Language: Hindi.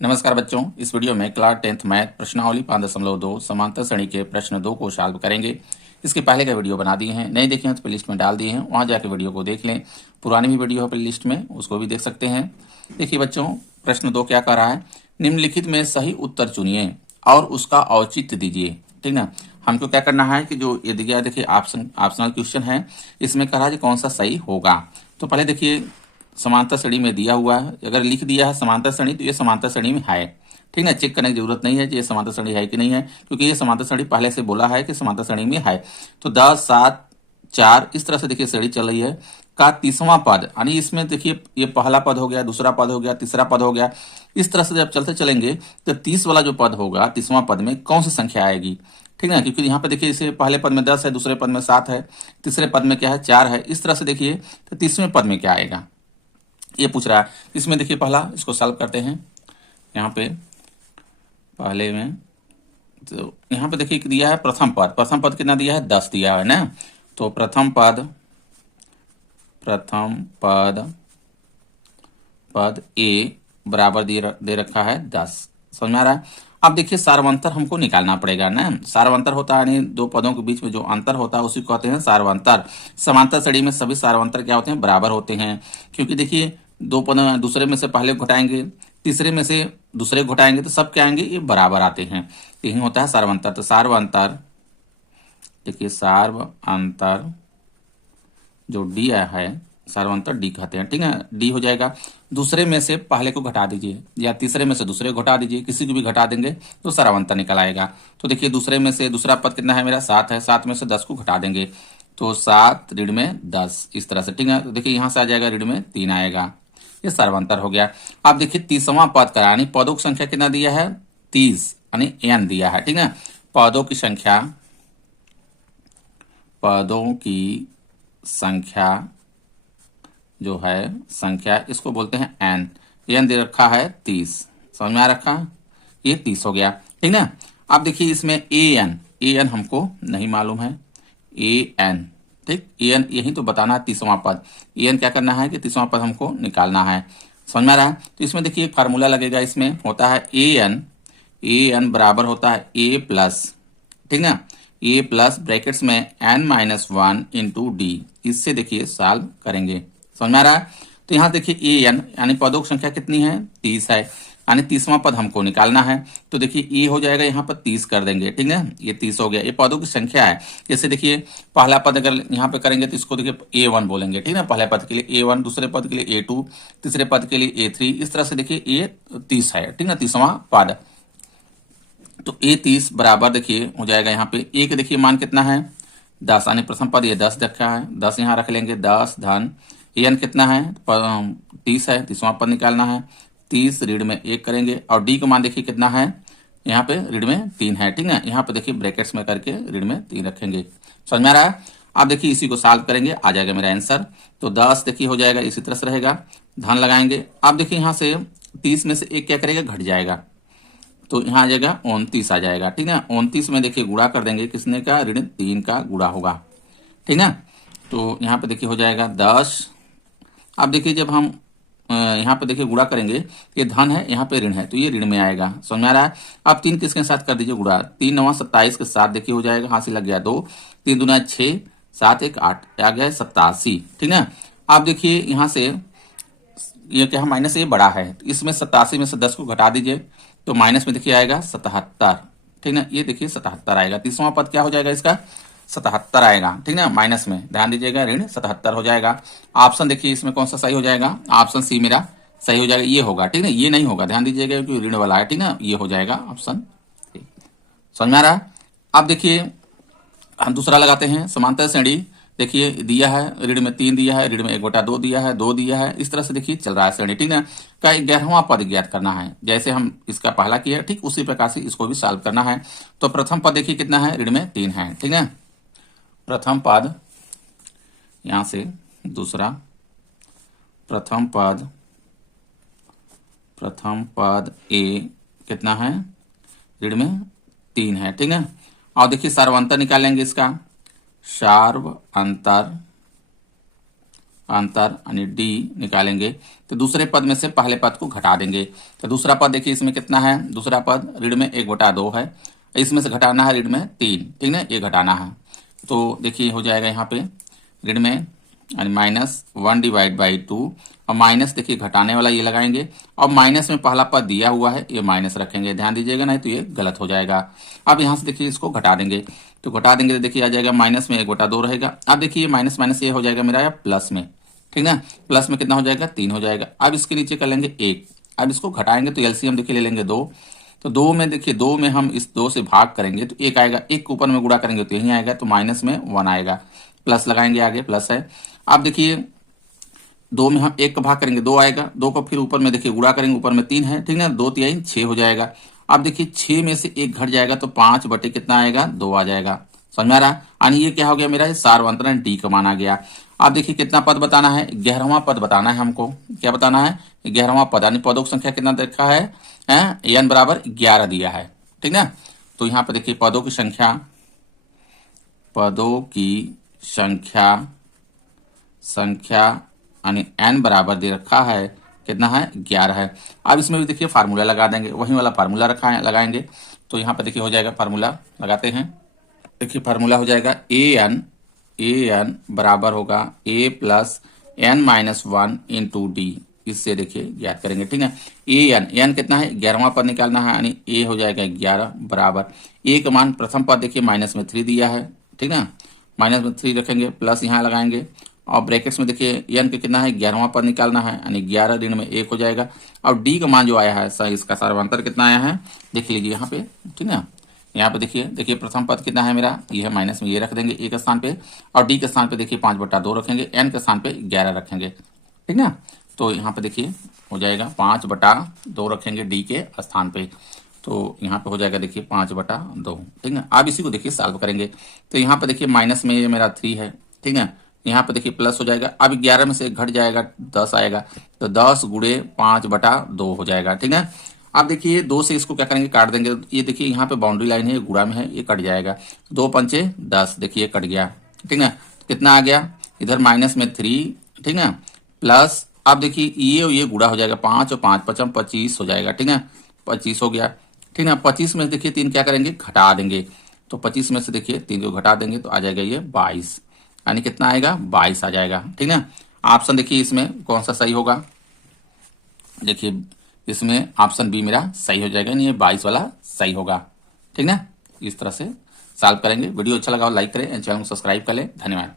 नमस्कार बच्चों, इस वीडियो में क्लास 10th मैथ प्रश्नावली 5.2 समांतर श्रेणी के प्रश्न 2 को सॉल्व करेंगे। इसके पहले का वीडियो बना दिए हैं, नहीं देखे हैं तो प्लेलिस्ट में डाल दिए हैं, वहां जाकर वीडियो को देख लें। पुरानी भी वीडियो है प्लेलिस्ट में, उसको भी देख सकते हैं। देखिए बच्चों, प्रश्न 2 क्या कह रहा है, निम्नलिखित में सही उत्तर चुनिए और उसका औचित्य दीजिए। ठीक ना, हमको क्या करना है कि जो ये दिया, देखिए ऑप्शनल क्वेश्चन है, इसमें कह रहा है कौन सा सही होगा। तो पहले देखिए, समांतर श्रेणी में दिया हुआ है, अगर लिख दिया है समांतर श्रेणी तो ये समांतर श्रेणी में है। ठीक ना, चेक करने की जरूरत नहीं है कि ये समांतर श्रेणी है कि नहीं है, क्योंकि ये समांतर श्रेणी पहले से बोला है कि समांतर श्रेणी में है। तो 10, 7, 4 इस तरह से देखिए श्रेणी चल रही है। का तीसवां पद, यानी इसमें देखिए ये पहला पद हो गया, दूसरा पद हो गया, तीसरा पद हो गया। इस तरह से जब चलते चलेंगे तो 30 वाला जो पद होगा तीसवां पद में कौन सी संख्या आएगी। ठीक है, क्योंकि यहाँ पे देखिए इसे पहले पद में 10 है, दूसरे पद में 7 है, तीसरे पद में क्या है 4 है। इस तरह से देखिए तो तीसवें पद में क्या आएगा ये पूछ रहा है। इसमें देखिए पहला इसको सॉल्व करते हैं। यहाँ पे पहले में तो यहाँ पे देखिए दिया है प्रथम पद, प्रथम पद कितना दिया है 10 दिया है ना। तो प्रथम पद ए बराबर दे रखा है 10। समझ में आ रहा है। अब देखिए सार्वंतर हमको निकालना पड़ेगा ना। सार्वंतर होता है यानी दो पदों के बीच में जो अंतर होता है उसी को कहते हैं सार्वंतर। समांतर श्रेणी में सभी सार्वंतर क्या होते हैं, बराबर होते हैं। क्योंकि देखिए दो पद दूसरे में से पहले घटाएंगे, तीसरे में से दूसरे घटाएंगे तो सब क्या आएंगे, ये बराबर आते हैं। यही होता है सार्वंतर। तो सार्वंतर देखिए, सार्वंतर जो डी है, सार्वंतर डी कहते हैं। ठीक है, डी हो जाएगा। दूसरे में से पहले को घटा दीजिए या तीसरे में से दूसरे को घटा दीजिए, किसी को भी घटा देंगे तो सार्वंतर निकल आएगा। तो देखिए दूसरे में से दूसरा पद कितना है मेरा 7 है, 7 में से 10 को घटा देंगे तो 7 ऋण में 10 इस तरह से। ठीक है, तो देखिए यहां से आ जाएगा ऋण में 3 आएगा, ये सार्वंतर हो गया। अब देखिए 30वां पद का यानी पदों की संख्या कितना दिया है 30 यानी n दिया है। ठीक है, पदों की संख्या जो है संख्या इसको बोलते हैं n दे रखा है 30। समझ में आ रखा, ये 30 हो गया। ठीक ना। अब देखिए इसमें an हमको नहीं मालूम है, an ठीक, an यही तो बताना है 30वां पद। an क्या करना है कि 30वां पद हमको निकालना है। समझ में आ रहा है। तो इसमें देखिए फार्मूला लगेगा, इसमें होता है an बराबर होता है a प्लस, ठीक ना, a प्लस ब्रैकेट्स में n-1 इंटू डी। इससे देखिए सॉल्व करेंगे। समझ में आ रहा है। तो यहाँ देखिए an यानी पदों की संख्या कितनी है 30 है, यानी 30वां पद हमको निकालना है। तो देखिए ए हो जाएगा, यहाँ पर 30 कर देंगे। ठीक है, ये 30 हो गया। ये पदों की संख्या है। जैसे देखिए पहला पद अगर यहाँ पे करेंगे तो इसको देखिए A1 बोलेंगे। ठीक है, पहले पद के लिए A1, दूसरे पद के लिए A2, तीसरे पद के लिए A3। इस तरह से देखिए ये 30 है। ठीक है, 30वां पद। तो A30 बराबर देखिए हो जाएगा, यहाँ पे एक देखिए मान कितना है 10, यानी प्रथम पद ये 10 रखा है, 10 यहाँ रख लेंगे, 10 धन एन कितना है 30 है, 30वां पद निकालना है। 30 ऋण में 1 करेंगे और डी का मान देखिए कितना है, यहाँ पे ऋण में 3 है। ठीक है, यहाँ पे देखिए ब्रैकेट्स में करके ऋण में 3 रखेंगे। समझ में आ रहा है। अब देखिए इसी को सॉल्व करेंगे, आ जाएगा मेरा आंसर। तो 10 देखिए हो जाएगा, इसी तरह से रहेगा, धन लगाएंगे। अब देखिए यहाँ से 30 में से 1 क्या करेगा, घट जाएगा, तो यहाँ आ जाएगा 29 आ जाएगा। ठीक है, 29 में देखिए गुणा कर देंगे, किसने का, ऋण 3 का गुणा होगा। ठीक है, तो यहाँ पे देखिए हो जाएगा 10। अब देखिए जब हम यहाँ पे देखिए गुणा करेंगे, ये धन है, यहाँ पे ऋण है, तो ये ऋण में आएगा। समझ में आ रहा है। अब 3 किसके साथ कर दीजिए गुणा, 3 9 27 के साथ देखिए हो जाएगा, हाथ से लग गया 2, 3 दूना 6, 7 1 8 आ गया 87। ठीक है, अब देखिए यहाँ से ये क्या है, माइनस ये बड़ा है, तो इसमें 87 में से 10 को घटा दीजिए तो माइनस में देखिए आएगा 77। ठीक है, ये देखिए 77 आएगा। 30वां पद क्या हो जाएगा इसका 77 आएगा। ठीक है, माइनस में ध्यान दीजिएगा, ऋण 77 हो जाएगा। ऑप्शन देखिए इसमें कौन सा सही हो जाएगा, ऑप्शन सी मेरा सही हो जाएगा, ये होगा। ठीक है, ये नहीं होगा, ध्यान दीजिएगा क्योंकि ऋण वाला है। ठीक है, ये हो जाएगा ऑप्शन। समझ में आ रहा है। अब देखिए हम दूसरा लगाते हैं, समांतर श्रेणी। देखिए दिया है ऋण में 3 दिया है, ऋण में 1/2 दिया है, 2 दिया है, इस तरह से देखिए चल रहा है श्रेणी। ठीक है, का 11वां पद ज्ञात करना है, जैसे हम इसका पहला किया ठीक उसी प्रकार से इसको भी सॉल्व करना है। तो प्रथम पद देखिए कितना है, ऋण में 3 है। ठीक है, प्रथम पद यहां से दूसरा, प्रथम पद ए कितना है, ऋण में 3 है। ठीक है, और देखिए सार्वंतर निकालेंगे इसका, सार्वंतर अंतर यानी डी निकालेंगे तो दूसरे पद में से पहले पद को घटा देंगे। तो दूसरा पद देखिए इसमें कितना है, दूसरा पद ऋण में 1/2 है, इसमें से घटाना है ऋण में 3, ठीक ना, ये घटाना है। तो देखिए हो जाएगा यहाँ पे ऋण में यानी -1/2 और माइनस देखिए घटाने वाला ये लगाएंगे और माइनस में पहला पद दिया हुआ है ये माइनस रखेंगे, ध्यान दीजिएगा नहीं तो ये गलत हो जाएगा। अब यहाँ से देखिए इसको घटा देंगे तो घटा देंगे तो देखिए आ जाएगा माइनस में 1/2 रहेगा। अब देखिए माइनस माइनस ये हो जाएगा मेरा प्लस में, ठीक ना, प्लस में कितना हो जाएगा 3 हो जाएगा। अब इसके नीचे कर लेंगे 1, अब इसको घटाएंगे तो एलसीएम देखिए ले लेंगे 2, तो 2 में देखिए 2 में हम इस 2 से भाग करेंगे तो 1 आएगा, 1 के ऊपर में गुणा करेंगे तो यही आएगा, तो माइनस में 1 आएगा, प्लस लगाएंगे आगे प्लस है। अब देखिए 2 में हम 1 का भाग करेंगे 2 आएगा, 2 को फिर ऊपर में देखिए गुणा करेंगे, ऊपर में 3 है, ठीक ना, 2 3 6 हो जाएगा। अब देखिए 6 में से 1 घट जाएगा तो 5 बटे कितना आएगा 2 आ जाएगा, समझ में आ रहा। यानी ये क्या हो गया मेरा सार्वंतरण डी का माना गया। अब देखिए कितना पद बताना है, 11वां पद बताना है हमको, क्या बताना है 11वां पद, यानी पदों की संख्या कितना देखा है n बराबर 11 दिया है, ठीक ना। तो यहाँ पे देखिए पदों की संख्या यानी n बराबर दे रखा है कितना है 11 है। अब इसमें भी देखिए फार्मूला लगा देंगे, वही वाला फार्मूला रखा है लगाएंगे तो यहाँ पे देखिए हो जाएगा, फार्मूला लगाते हैं, देखिए फार्मूला हो जाएगा an बराबर होगा a plus n-1 into D, इससे देखिए ज्ञात करेंगे, ठीक है। an कितना है 11वां पद निकालना है, यानी a हो जाएगा 11 बराबर a का मान प्रथम पद देखिए माइनस में 3 दिया है, ठीक ना, माइनस में 3 रखेंगे, प्लस यहाँ लगाएंगे और ब्रैकेट्स में देखिए n का कितना है 11वां पद निकालना है, यानी 11 ऋण में 1 हो जाएगा। और d का मान जो आया है इसका सार्वंतर कितना आया है देख लीजिए यहाँ पे, ठीक ना, यहाँ पे देखिए प्रथम पद कितना है मेरा, ये है माइनस में, ये रख देंगे a के स्थान पे और d के स्थान पे देखिए 5/2 रखेंगे, n के स्थान पे 11 रखेंगे, ठीक ना। तो यहाँ पे देखिए हो जाएगा 5/2 रखेंगे d के स्थान पे, तो यहाँ पे हो जाएगा देखिए 5/2, ठीक ना। अब इसी को देखिए सॉल्व करेंगे तो यहाँ पे देखिए माइनस में ये मेरा 3 है, ठीक है, यहाँ पे देखिए प्लस हो जाएगा। अब 11 में से घट जाएगा 10 आएगा तो 10 गुणे 5/2 हो जाएगा, ठीक है। अब देखिए 2 से इसको क्या करेंगे काट देंगे, ये देखिए यहाँ पे बाउंड्री लाइन है, गुणा में है, ये कट जाएगा, 2 पंचे 10 देखिए कट गया, ठीक है। कितना आ गया इधर माइनस में 3, ठीक है, प्लस अब देखिए ये गुणा हो जाएगा, 5 और 5 5 25 हो जाएगा, ठीक है, 25 हो गया, ठीक है। 25 में देखिए 3 क्या करेंगे घटा देंगे, तो 25 में से देखिए 3 को घटा देंगे तो आ जाएगा ये 22, यानी कितना आएगा 22 आ जाएगा, ठीक है। ऑप्शन देखिए इसमें कौन सा सही होगा, देखिए इसमें ऑप्शन बी मेरा सही हो जाएगा, ये 22 वाला सही होगा, ठीक ना। इस तरह से सॉल्व करेंगे। वीडियो अच्छा लगा हो लाइक करें, चैनल को सब्सक्राइब कर लें, धन्यवाद।